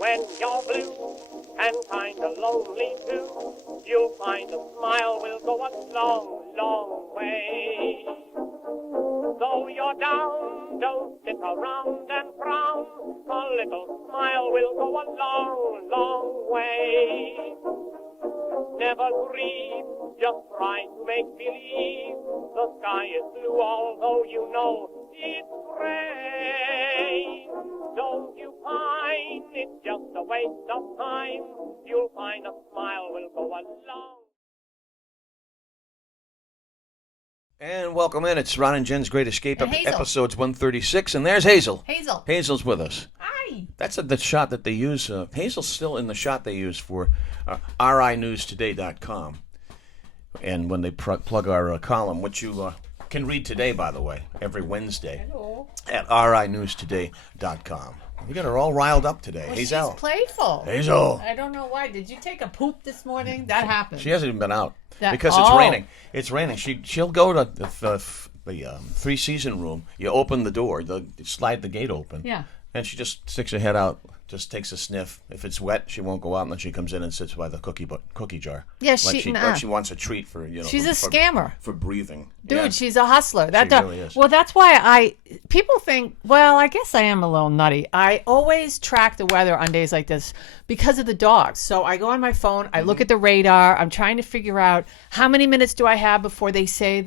when you're blue and kinda lonely too, you'll find a smile will go a long, long way. Though you're down, don't sit around and frown. A little smile will go a long, long way. Never grieve, just try to make believe the sky is blue, although you know it's gray. Don't you pine, it's just a waste of time. You'll find a smile will go a long. And welcome in. It's Ron and Jen's Great Escape, And Hazel. episodes 136. And there's Hazel. Hazel. Hazel's with us. Hi. That's the shot that they use. Hazel's still in the shot they use for rinewstoday.com. And when they plug our column, which you can read today, by the way, every Wednesday. Hello. At rinewstoday.com. We got her all riled up today. Well, Hazel. she's playful. Hazel. I don't know why. Did you take a poop this morning? That happened. She hasn't even been out That- because it's oh. raining. It's raining. She'll go to the three-season room. You open the door, you slide the gate open. Yeah. And she just sticks her head out, just takes a sniff. If it's wet, she won't go out, and then she comes in and sits by the cookie jar. Yeah, like nah. she wants a treat for She's a scammer. for breathing. Dude, Yeah. she's a hustler. She really is. Well, that's why people think, well, I guess I am a little nutty. I always track the weather on days like this because of the dogs. So I go on my phone, I look at the radar, I'm trying to figure out how many minutes do I have before they say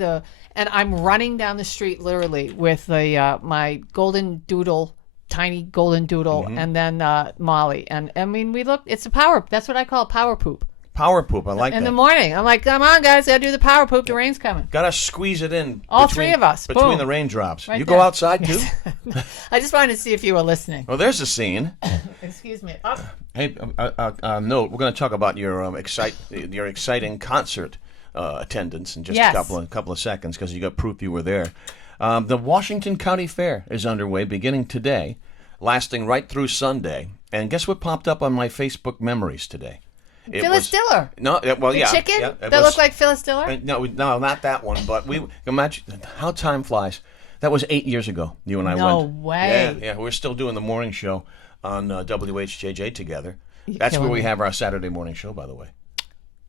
and I'm running down the street literally with my golden doodle, tiny golden doodle, and then Molly. And I mean, it's a power, that's what I call power poop. Power poop, I like In that. the morning. I'm like, come on, guys, gotta do the power poop. The rain's coming. Gotta squeeze it in. All three of us. Between Boom. the raindrops. Right you there. go outside, too? I just wanted to see if you were listening. Well, there's a scene. Excuse me. Oh. Hey, note, we're going to talk about your exciting concert attendance in just Yes. a couple of seconds because you got proof you were there. The Washington County Fair is underway beginning today, lasting right through Sunday. And guess what popped up on my Facebook memories today? Phyllis Diller. No, well, The yeah. chicken yeah, that looked like Phyllis Diller? No, not that one. But we imagine how time flies. That was 8 years ago. You and I went. No way. Yeah. We're still doing the morning show on WHJJ together. You're That's where killing we me. have our Saturday morning show, by the way.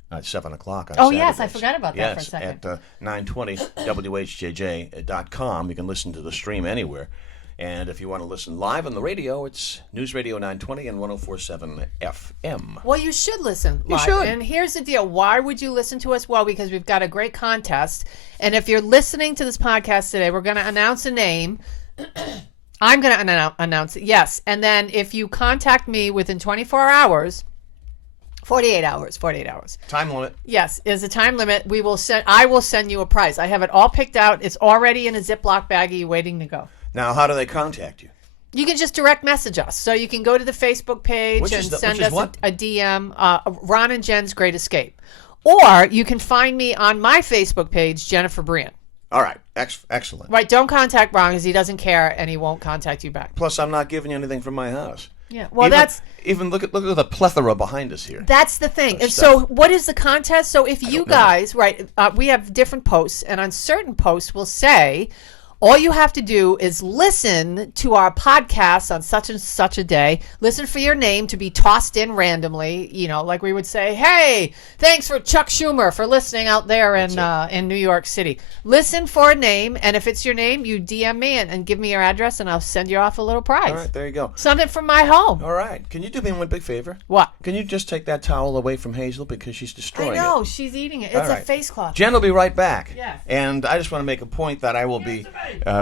At 7 o'clock on Oh, yes, I Saturdays. forgot about that for a second. At 920 WHJJ.com. You can listen to the stream anywhere. And if you want to listen live on the radio, it's News Radio 920 and 104.7 FM. Well, you should listen You live. should. And here's the deal. Why would you listen to us? Well, because we've got a great contest. And if you're listening to this podcast today, we're going to announce a name. I'm going to announce it. Yes. And then if you contact me within 24 hours, 48 hours. Time limit. Yes, is a time limit. I will send you a prize. I have it all picked out. It's already in a Ziploc baggie waiting to go. Now, how do they contact you? You can just direct message us. So you can go to the Facebook page and send us a DM, Ron and Jen's Great Escape. Or you can find me on my Facebook page, Jennifer Brian. All right. Excellent. Right, don't contact Ron because he doesn't care and he won't contact you back. Plus, I'm not giving you anything from my house. Yeah, well, even look at the plethora behind us here. That's the thing. And so what is the contest? So if you guys, we have different posts, and on certain posts we'll say, all you have to do is listen to our podcast on such and such a day. Listen for your name to be tossed in randomly. You know, like we would say, hey, thanks for Chuck Schumer for listening out there in New York City. Listen for a name, and if it's your name, you DM me and give me your address, and I'll send you off a little prize. All right, there you go. Something from my home. All right. Can you do me one big favor? What? Can you just take that towel away from Hazel because she's destroying it? I know, she's eating it. It's All a right. face cloth. Jen will be right back. Yes. And I just want to make a point that I will be,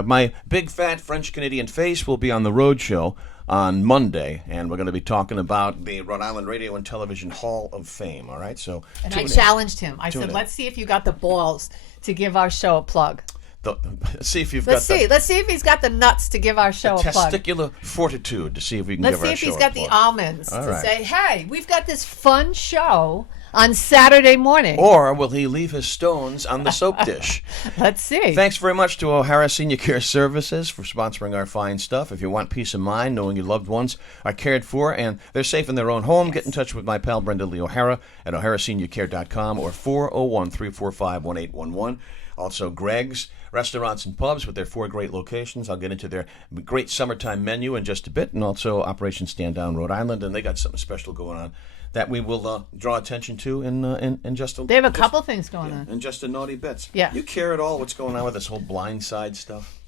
my big fat French-Canadian face will be on the road show on Monday, and we're going to be talking about the Rhode Island Radio and Television Hall of Fame, all right? So, And tune I in. challenged him. I said, in. let's see if you got the balls to give our show a plug. Let's see if you've Let's got see. Let's see if he's got the nuts to give our show the a plug. testicular fortitude to see if we can Let's give see our if show he's a got the plug. almonds All to right. say, hey, we've got this fun show on Saturday morning. Or will he leave his stones on the soap dish? Let's see. Thanks very much to O'Hara Senior Care Services for sponsoring our fine stuff. If you want peace of mind, knowing your loved ones are cared for and they're safe in their own home, get in touch with my pal Brenda Lee O'Hara at o'haraseniorcare.com or 401-345-1811. Also, Greg's Restaurants and Pubs with their 4 great locations. I'll get into their great summertime menu in just a bit. And also Operation Stand Down Rhode Island. And they got something special going on that we will draw attention to in just a... They have a couple things going on. In just a naughty bits. Yeah. You care at all what's going on with this whole blind side stuff?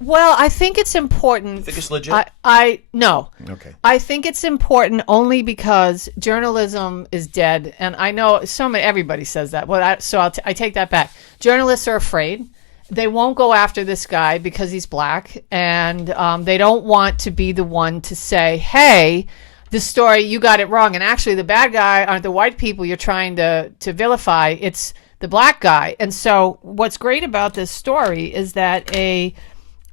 Well, I think it's important. Think it's legit? No. Okay. I think it's important only because journalism is dead, and I know everybody says that. Well, I take that back. Journalists are afraid. They won't go after this guy because he's black, and they don't want to be the one to say, "Hey, this story, you got it wrong." And actually, the bad guy aren't the white people you're trying to vilify. It's the black guy. And so, what's great about this story is that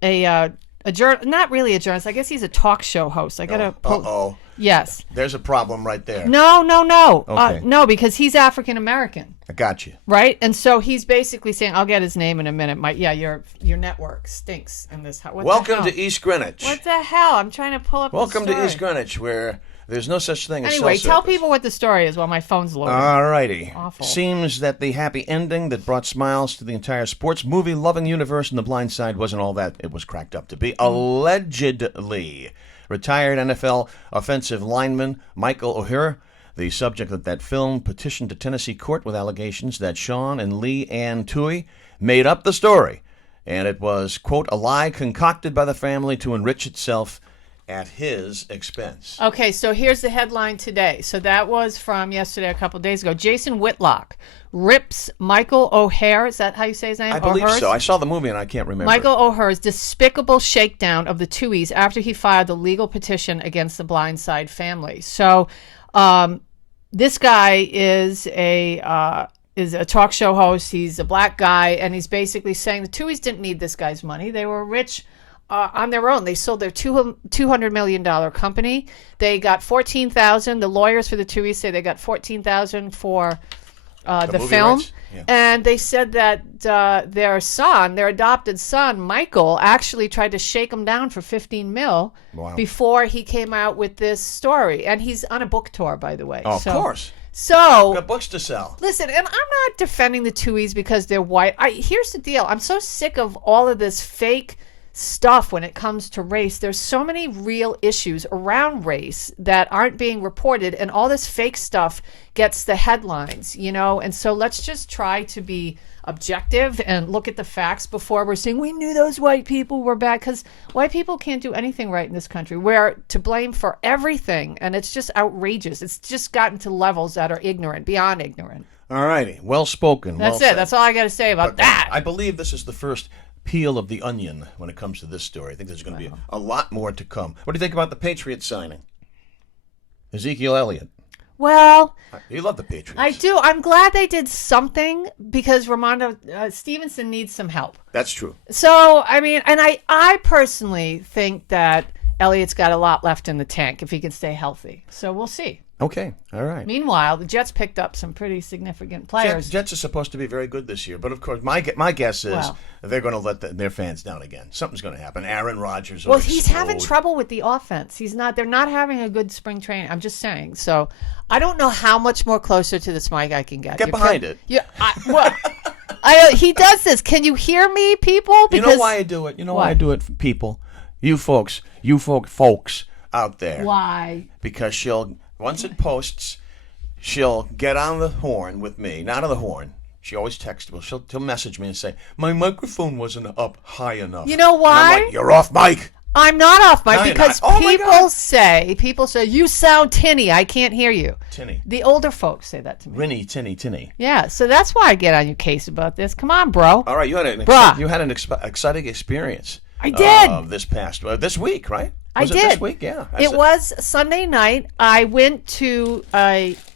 not really a journalist. I guess he's a talk show host. I gotta. Uh-oh. Yes. There's a problem right there. No. Okay. No, because he's African American. I got you. Right, and so he's basically saying, "I'll get his name in a minute." Your network stinks in this. Welcome to East Greenwich. What the hell? I'm trying to pull up. Welcome the to East Greenwich, where there's no such thing as Anyway, cell tell service. people what the story is while my phone's loading. All righty. Awful. Seems that the happy ending that brought smiles to the entire sports movie-loving universe in The Blind Side wasn't all that it was cracked up to be. Allegedly, retired NFL offensive lineman Michael O'Hare, the subject of that film, petitioned a Tennessee court with allegations that Sean and Lee Ann Toohey made up the story, and it was, quote, a lie concocted by the family to enrich itself at his expense. Okay, so here's the headline today. So that was from yesterday, a couple of days ago. Jason Whitlock rips Michael O'Hare. Is that how you say his name? I believe O'Hare's? so. I saw the movie and I can't remember. Michael O'Hare's despicable shakedown of the Tuohys after he filed a legal petition against the Blind Side family. So this guy is a talk show host. He's a black guy, and he's basically saying the Tuohys didn't need this guy's money. They were rich on their own. They sold their $200 million company. They got $14,000. The lawyers for the Tuohys say they got $14,000 for the film. Yeah. And they said that their adopted son, Michael, actually tried to shake him down for $15 million before he came out with this story. And he's on a book tour, by the way. Oh, of course. So got books to sell. Listen, and I'm not defending the Tuohys because they're white. Here's the deal. I'm so sick of all of this fake stuff when it comes to race. There's so many real issues around race that aren't being reported, and all this fake stuff gets the headlines, and so let's just try to be objective and look at the facts before we're saying we knew those white people were bad, because white people can't do anything right in this country. We're to blame for everything, and it's just outrageous. It's just gotten to levels that are ignorant, beyond ignorant. All righty, well spoken. That's well it. That's all I got to say about that. I believe this is the first peel of the onion when it comes to this story. I think there's going to be a lot more to come. What do you think about the Patriots signing? Ezekiel Elliott. Well, You love the Patriots. I do. I'm glad they did something because Ramondre Stevenson needs some help. That's true. So, I mean, and I personally think that Elliott's got a lot left in the tank if he can stay healthy. So we'll see. Okay, all right. Meanwhile, the Jets picked up some pretty significant players. Jets are supposed to be very good this year, but of course, my guess is they're going to let their fans down again. Something's going to happen. Aaron Rodgers. Well, he's having trouble with the offense. They're not having a good spring training. I'm just saying. So I don't know how much more closer to this mic I can get. Get behind it. Yeah. He does this. Can you hear me, people? Because, you know why I do it. You know why I do it, people. You folks out there. Why? Because once it posts, she'll get on the horn with me. Not on the horn. She always texts me. She'll message me and say, my microphone wasn't up high enough. You know why? And I'm like, you're off mic. I'm not off mic because people say, you sound tinny. I can't hear you. Tinny. The older folks say that to me. Rinny, tinny. Yeah, so that's why I get on your case about this. Come on, bro. All right, you had an exciting experience. I did. This week, right? I did. This week, yeah. It was Sunday night. I went to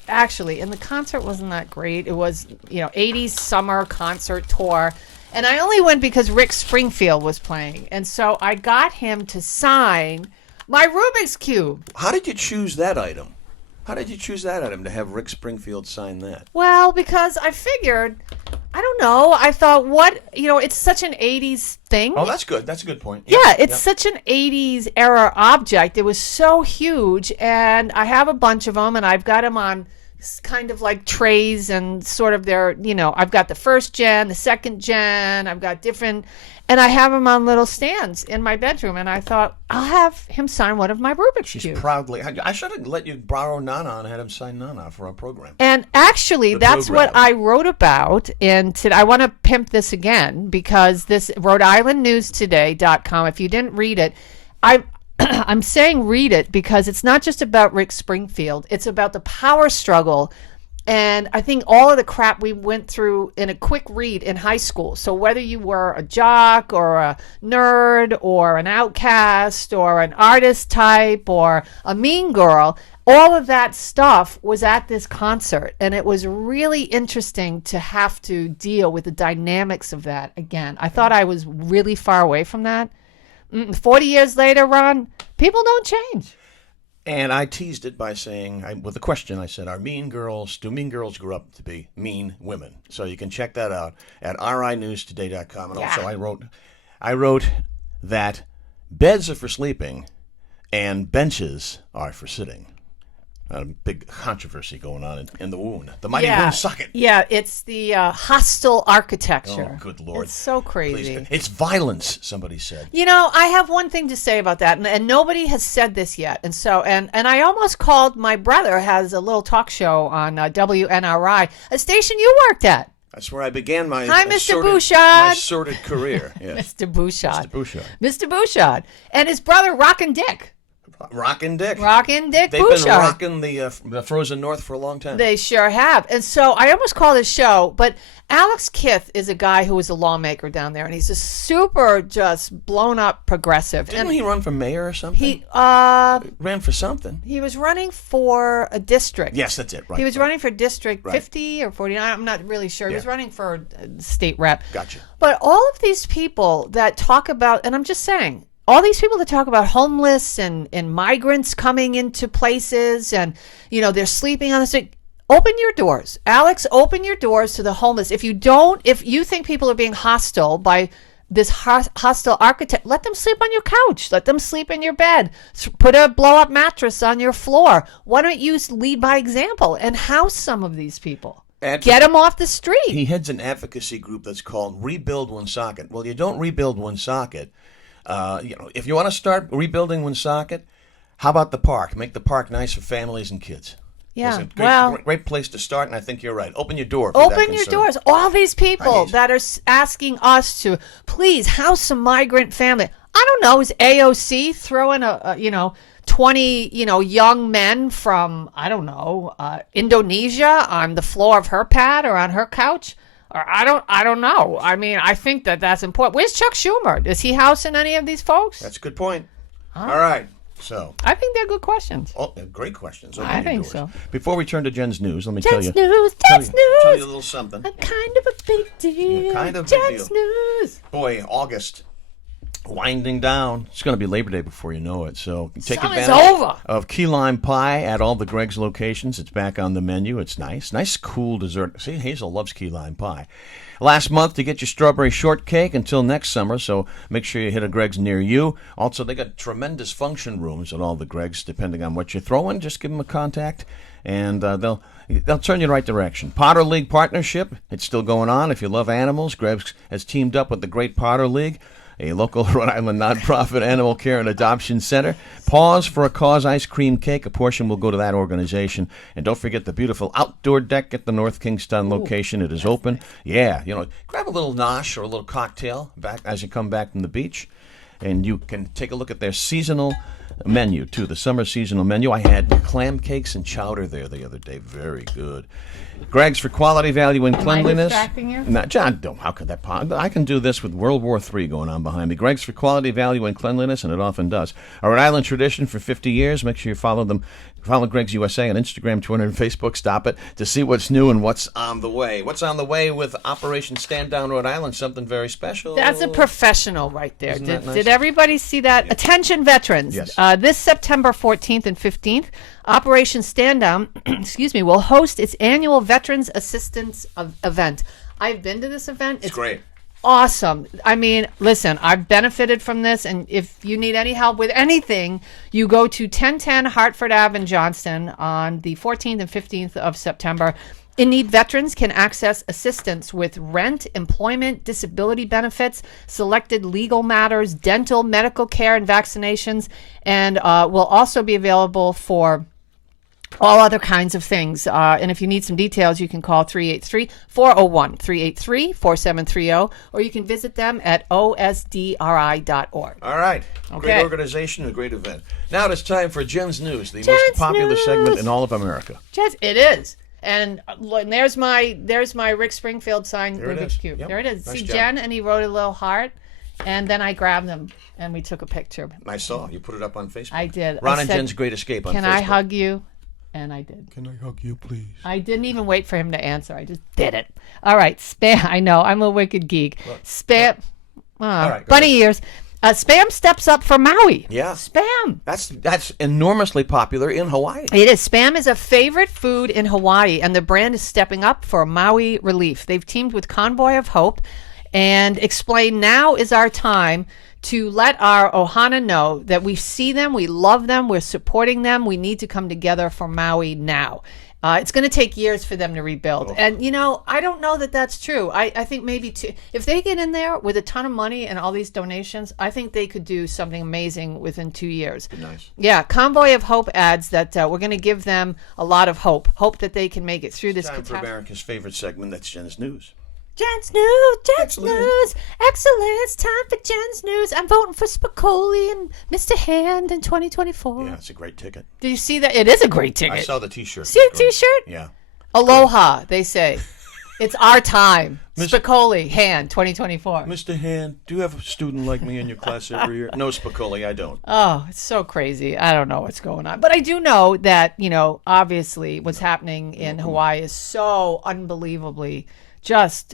actually, and the concert wasn't that great. It was, 80s summer concert tour. And I only went because Rick Springfield was playing. And so I got him to sign my Rubik's Cube. How did you choose that item? To have Rick Springfield sign that? Well, because I figured, I don't know. I thought, it's such an 80s thing. Oh, that's good. That's a good point. Yeah, it's such an 80s era object. It was so huge. And I have a bunch of them, and I've got them on kind of like trays and sort of their, I've got the first gen, the second gen, I've got different, and I have them on little stands in my bedroom. And I thought, I'll have him sign one of my Rubik's She's Cubes. proudly. I should have let you borrow Nana and had him sign Nana for our program. And actually, that's what I wrote about. And I want to pimp this again because this Rhode-IslandNewsToday.com, if you didn't read it, I'm saying read it because it's not just about Rick Springfield. It's about the power struggle. And I think all of the crap we went through in a quick read in high school. So whether you were a jock or a nerd or an outcast or an artist type or a mean girl, all of that stuff was at this concert. And it was really interesting to have to deal with the dynamics of that again. I thought I was really far away from that. 40 years later, Ron, people don't change. And I teased it by saying, with a question, I said, do mean girls grow up to be mean women? So you can check that out at rinewstoday.com. And also I wrote that beds are for sleeping and benches are for sitting. A big controversy going on in the wound. The mighty wound socket. Yeah, it's the hostile architecture. Oh, good Lord. It's so crazy. Please. It's violence, somebody said. I have one thing to say about that, and nobody has said this yet. And so, and I almost called, my brother has a little talk show on WNRI, a station you worked at. That's where I began my Mr. Bouchard. My sordid career. Yes. Mr. Bouchard. Mr. Bouchard. And his brother, Rockin' Dick. Rockin' Dick. They've been rocking the frozen north for a long time. They sure have. And so I almost called his show, but Alex Kith is a guy who was a lawmaker down there, and he's a super just blown up progressive. Didn't he run for mayor or something? He ran for something. He was running for a district. Yes, that's it. Right. He was running for District 50 or 49. I'm not really sure. He was running for state rep. Gotcha. But all of these people that talk about, and I'm just saying, all these people that talk about homeless and migrants coming into places and, they're sleeping on the street. Open your doors. Alex, open your doors to the homeless. If you think people are being hostile by this hostile architect, let them sleep on your couch. Let them sleep in your bed. Put a blow-up mattress on your floor. Why don't you lead by example and house some of these people? Get them off the street. He heads an advocacy group that's called Rebuild Woonsocket. Well, you don't rebuild Woonsocket. If you want to start rebuilding Woonsocket, how about the park? Make the park nice for families and kids. Yeah, it's a great place to start, and I think you're right. Open your door. Open your doors. All these people that are asking us to please house some migrant family. I don't know. Is AOC throwing 20 young men from Indonesia on the floor of her pad or on her couch? Or I don't know. I mean, I think that's important. Where's Chuck Schumer? Is he housing any of these folks? That's a good point. All right. So I think they're good questions. Oh, great questions. I think so. Before we turn to Jen's news, let me Jen's tell you. Jen's news. Tell you a little something. A kind of a big deal. Kind of a big Jen's deal. news. Boy, August. Winding down. It's going to be Labor Day before you know it. So take Summer's advantage over. of key lime pie at all the Greg's locations. It's back on the menu. It's nice. Nice, cool dessert. See, Hazel loves key lime pie. Last month to get your strawberry shortcake until next summer, so make sure you hit a Greg's near you. Also, they got tremendous function rooms at all the Greg's, depending on what you're throwing. Just give them a contact, and they'll turn you in the right direction. Potter League partnership, it's still going on. If you love animals, Greg's has teamed up with the Great Potter League, a local Rhode Island nonprofit animal care and adoption center. Pause for a Cause ice cream cake. A portion will go to that organization. And don't forget the beautiful outdoor deck at the North Kingstown location. It is open. Yeah, grab a little nosh or a little cocktail back as you come back from the beach. And you can take a look at their seasonal menu, too, the summer seasonal menu. I had clam cakes and chowder there the other day. Very good. Greg's for quality, value, and cleanliness. Am I distracting you? No, John, how could that possibly? I can do this with World War III going on behind me. Greg's for quality, value, and cleanliness, and it often does. A Rhode Island tradition for 50 years. Make sure you follow them. Follow Greg's USA on Instagram, Twitter, and Facebook. Stop it to see what's new and what's on the way. What's on the way with Operation Stand Down Rhode Island? Something very special. That's a professional right there. Isn't that nice? Did everybody see that? Yeah. Attention, veterans. Yes. This September 14th and 15th, Operation Stand Down will host its annual Veterans Assistance event. I've been to this event. It's great. awesome. I mean, listen, I've benefited from this, and if you need any help with anything, you go to 1010 Hartford Ave in Johnston on the 14th and 15th of September. In-need veterans can access assistance with rent, employment, disability benefits, selected legal matters, dental, medical care, and vaccinations, and will also be available for all other kinds of things. And if you need some details, you can call 383-401-383-4730, or you can visit them at osdri.org. All right. Okay. Great organization, a great event. Now it's time for Jen's News, the most Jen's popular News. segment in all of America. It is. And there's my Rick Springfield sign. There it Rubik's is. Cube. Yep. There it is. Nice See job. Jen, and he wrote a little heart, and then I grabbed them and we took a picture. I saw. You put it up on Facebook. I did. Ron I and said, Jen's Great Escape on Can Facebook. I hug you? And I did. Can I hug you, please? I didn't even wait for him to answer. I just did it. All right. Spam. I know. I'm a wicked geek. Spam. right, go bunny ears. Spam steps up for Maui. Yeah. Spam. That's enormously popular in Hawaii. It is. Spam is a favorite food in Hawaii, and the brand is stepping up for Maui relief. They've teamed with Convoy of Hope and explain now is our time to let our ohana know that we see them, we love them, we're supporting them. We need to come together for Maui now. It's going to take years for them to rebuild. And, I don't know that that's true. I think maybe if they get in there with a ton of money and all these donations, I think they could do something amazing within 2 years. Nice. Yeah, Convoy of Hope adds that we're going to give them a lot of hope that they can make it through this Time for catastrophe. America's favorite segment, that's Jen's News. Jen's News, Excellent. News, excellent. Time for Jen's News. I'm voting for Spicoli and Mr. Hand in 2024. Yeah, it's a great ticket. Did you see that? It is a great ticket. I saw the T-shirt. See the T-shirt? Yeah. Aloha, they say. It's our time. Spicoli, Hand, 2024. Mr. Hand, do you have a student like me in your class every year? No, Spicoli, I don't. Oh, it's so crazy. I don't know what's going on. But I do know that, obviously what's happening in Hawaii is so unbelievably just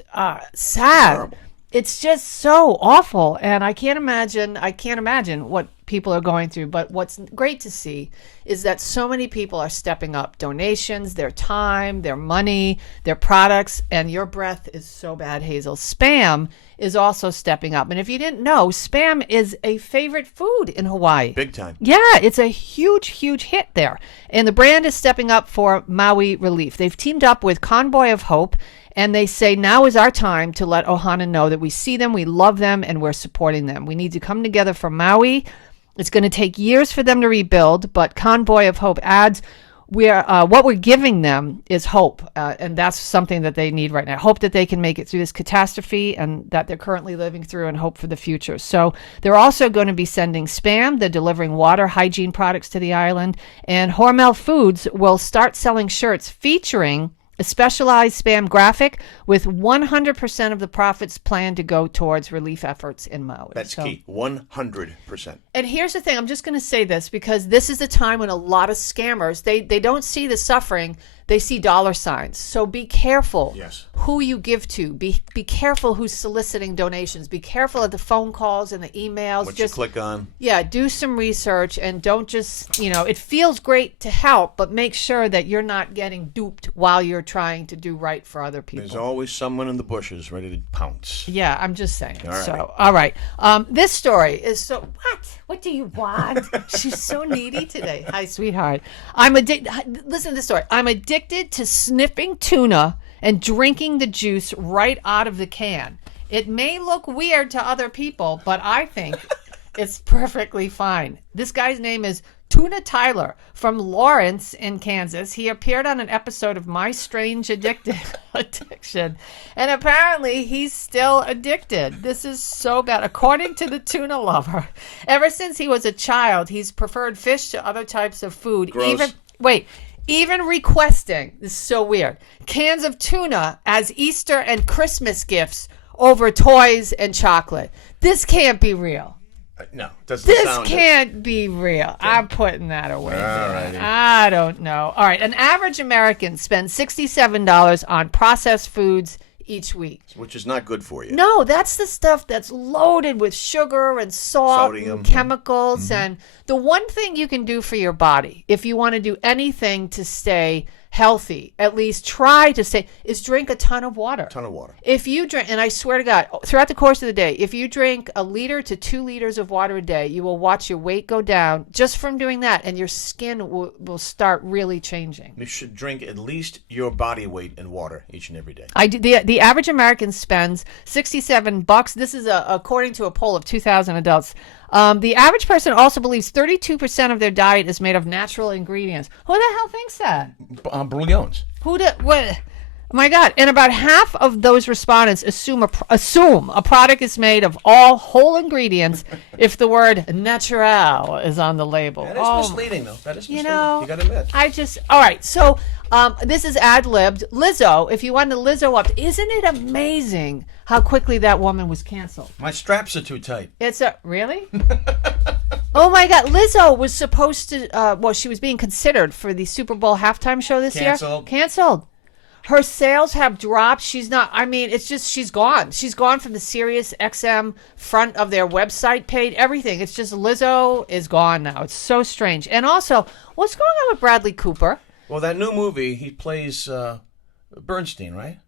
sad. Terrible. It's just so awful, and I can't imagine what people are going through. But what's great to see is that so many people are stepping up donations, their time, their money, their products, and your breath is so bad, Hazel. Spam is also stepping up. And if you didn't know, Spam is a favorite food in Hawaii. Big time. Yeah, it's a huge, huge hit there. And the brand is stepping up for Maui relief. They've teamed up with Convoy of Hope, and they say now is our time to let ohana know that we see them, we love them, and we're supporting them. We need to come together for Maui. It's going to take years for them to rebuild, but Convoy of Hope adds, what we're giving them is hope, and that's something that they need right now. Hope that they can make it through this catastrophe and that they're currently living through, and hope for the future. So they're also going to be sending Spam. They're delivering water, hygiene products to the island, and Hormel Foods will start selling shirts featuring a specialized Spam graphic with 100% of the profits planned to go towards relief efforts in Maui. That's key. 100%. And here's the thing. I'm just going to say this because this is the time when a lot of scammers, they don't see the suffering. They see dollar signs. So be careful who you give to. Be careful who's soliciting donations. Be careful of the phone calls and the emails. What you click on. Yeah, do some research and don't just, it feels great to help, but make sure that you're not getting duped while you're trying to do right for other people. There's always someone in the bushes ready to pounce. Yeah, I'm just saying. All right. So, all right. This story is so, what? What do you want? She's so needy today. Hi, sweetheart. Listen to this story. I'm addicted to sniffing tuna and drinking the juice right out of the can. It may look weird to other people, but I think it's perfectly fine. This guy's name is Tuna Tyler from Lawrence in Kansas. He appeared on an episode of My Strange Addiction, and apparently he's still addicted. This is so bad. According to the tuna lover, ever since he was a child, he's preferred fish to other types of food. Gross. Even requesting, this is so weird, cans of tuna as Easter and Christmas gifts over toys and chocolate. This can't be real. No, doesn't This sound can't be real. I'm putting that away. Alrighty. I don't know. All right. An average American spends $67 on processed foods each week. Which is not good for you. No, that's the stuff that's loaded with sugar and salt Sodium. and chemicals. And the one thing you can do for your body, if you want to do anything to stay healthy, at least try to stay, is drink a ton of water. If you drink, and I swear to God, throughout the course of the day, if you drink 1 liter to 2 liters of water a day, you will watch your weight go down just from doing that, and your skin will start really changing. You should drink at least your body weight in water each and every day. The average American spends $67. This is according to a poll of 2,000 adults. The average person also believes 32% of their diet is made of natural ingredients. Who the hell thinks that? Brilliant. What? Oh my God! And about half of those respondents assume a product is made of all whole ingredients if the word "natural" is on the label. That is misleading, though. That is misleading. You got to admit. All right. So this is ad-libbed. Lizzo, if you wanted to Lizzo up, isn't it amazing how quickly that woman was canceled? My straps are too tight. Really? Oh my God! Lizzo was supposed to. She was being considered for the Super Bowl halftime show this year. Canceled. Her sales have dropped. She's not. I mean, it's just she's gone. She's gone from the Sirius XM front of their website page. Everything. It's just Lizzo is gone now. It's so strange. And also, what's going on with Bradley Cooper? Well, that new movie, he plays Bernstein, right?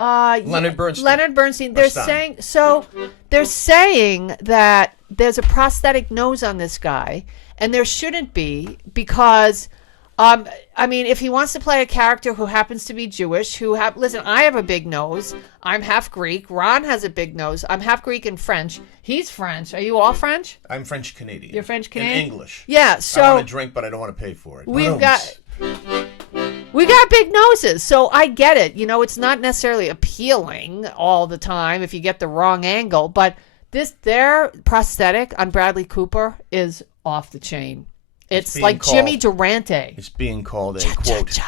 Leonard Bernstein. They're saying that there's a prosthetic nose on this guy, and there shouldn't be because. I mean, if he wants to play a character who happens to be Jewish, listen, I have a big nose. I'm half Greek. Ron has a big nose. I'm half Greek and French. He's French. Are you all French? I'm French Canadian. You're French Canadian? In English. Yeah, so. I want to drink, but I don't want to pay for it. We got big noses, so I get it. You know, it's not necessarily appealing all the time if you get the wrong angle, but their prosthetic on Bradley Cooper is off the chain. It's like Jimmy Durante. It's being called a, quote,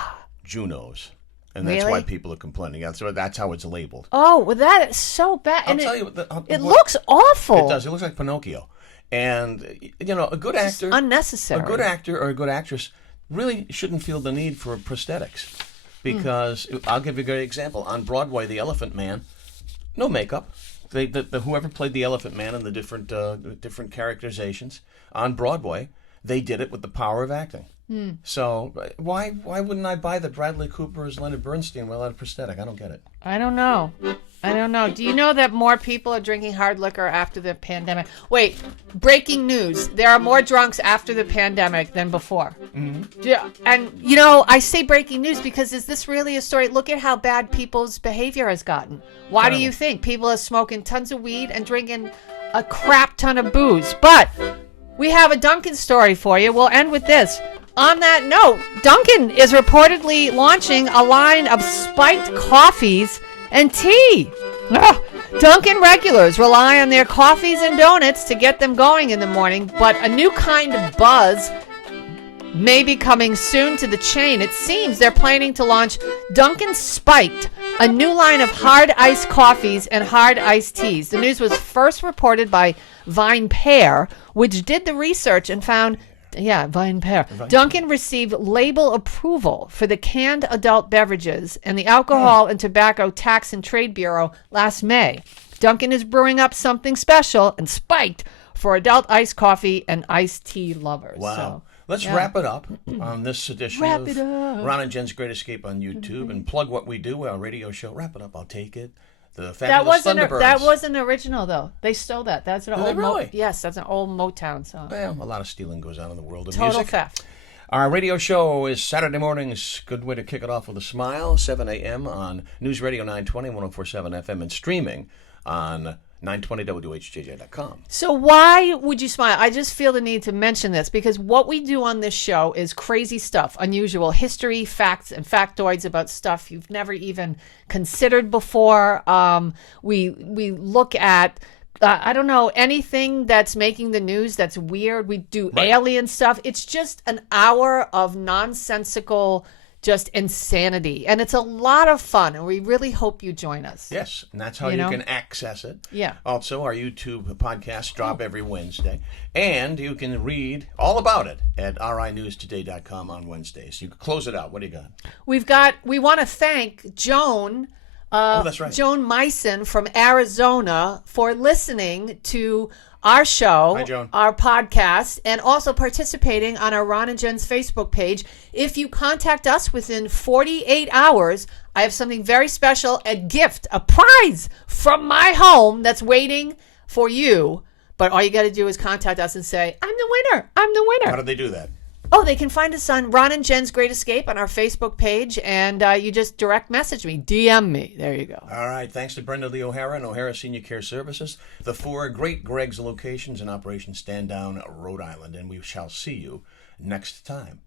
Junos. And that's why people are complaining. That's how it's labeled. Oh, well, that is so bad. I'll tell you. It looks awful. It does. It looks like Pinocchio. And, a good actor. It's unnecessary. A good actor or a good actress really shouldn't feel the need for prosthetics. Because, I'll give you a great example. On Broadway, The Elephant Man, no makeup. Whoever played the Elephant Man in the different characterizations on Broadway, they did it with the power of acting. So why wouldn't I buy that Bradley Cooper as Leonard Bernstein without a prosthetic? I don't get it. I don't know. Do you know that more people are drinking hard liquor after the pandemic? Wait, breaking news. There are more drunks after the pandemic than before. Mm-hmm. Yeah, and, I say breaking news because is this really a story? Look at how bad people's behavior has gotten. Why do you think? People are smoking tons of weed and drinking a crap ton of booze. But we have a Dunkin' story for you. We'll end with this. On that note, Dunkin' is reportedly launching a line of spiked coffees and tea. Dunkin' regulars rely on their coffees and donuts to get them going in the morning, but a new kind of buzz may be coming soon to the chain. It seems they're planning to launch Dunkin' Spiked, a new line of hard iced coffees and hard iced teas. The news was first reported by Vine Pair, which did the research and found Vine Pair. Dunkin' received label approval for the canned adult beverages and the Alcohol and Tobacco Tax and Trade Bureau last May. Dunkin' is brewing up something special and spiked for adult iced coffee and iced tea lovers. Wow. So, let's wrap it up on this edition of Ron&Jen'S Great Escape on YouTube and plug what we do, our radio show. Wrap it up. I'll take it. The Fabulous Thunderbirds. That wasn't original, though. They stole that. That's an old really? Yes, that's an old Motown song. Well, a lot of stealing goes on in the world of music. Total theft. Our radio show is Saturday mornings. Good way to kick it off with a smile. 7 a.m. on News Radio 920, 104.7 FM, and streaming on 920WHJJ.com. So why would you smile? I just feel the need to mention this because what we do on this show is crazy stuff, unusual history, facts, and factoids about stuff you've never even considered before. We look at anything that's making the news that's weird. We do alien stuff. It's just an hour of nonsensical just insanity. And it's a lot of fun, and we really hope you join us. Yes, and that's how you can access it. Yeah. Also, our YouTube podcasts drop every Wednesday. And you can read all about it at rinewstoday.com on Wednesdays. You can close it out. What do you got? We want to thank Joan. That's right. Joan Meissen from Arizona for listening to our show, Hi, Joan. our podcast, and also participating on our Ron and Jen's Facebook page. If you contact us within 48 hours, I have something very special, a gift, a prize from my home that's waiting for you. But all you got to do is contact us and say, I'm the winner. I'm the winner. How do they do that? Oh, they can find us on Ron and Jen's Great Escape on our Facebook page, and you just direct message me, DM me. There you go. All right. Thanks to Brenda Lee O'Hara and O'Hara Senior Care Services, the 4 Great Greg's locations in Operation Stand Down, Rhode Island. And we shall see you next time.